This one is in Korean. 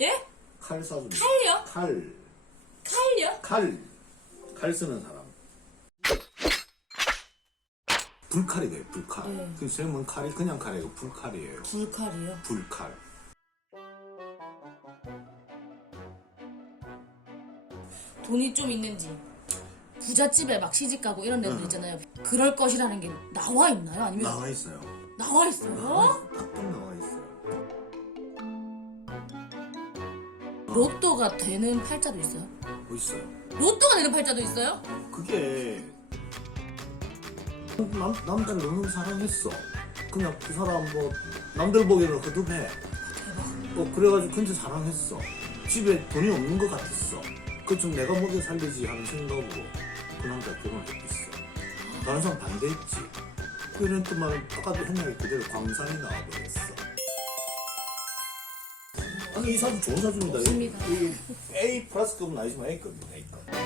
예? 칼 사줍니다. 칼요? 칼. 칼요? 칼. 칼 쓰는 사람. 불칼이 돼요, 불칼. 네. 그 쌤은 칼이 그냥 칼이고 불칼이에요. 불칼이요? 불칼. 돈이 좀 있는지 부잣집에 막 시집 가고 이런 데들 있잖아요. 그럴 것이라는 게 나와 있나요? 아니면 나와 있어요. 나와 있어요? 딱딱 나와 로또가 되는 팔자도 있어요? 뭐 있어요? 로또가 되는 팔자도 있어요? 그게 남, 남자를 너무 사랑했어. 그냥 그 사람 뭐 남들 보기에는 허접해. 어 그래가지고 근데 사랑했어. 집에 돈이 없는 것 같았어. 그 좀 내가 먹여 살리지 하는 생각으로 그 남자 결혼했겠어. 다른 사람 반대했지. 그랬더만 아까도 했나게 그대로 광산이 나와버렸어. 아니 이 사주 좋은 사주입니다. 없습니다. 이 A 플러스급은 아니지만 A급입니다. A급.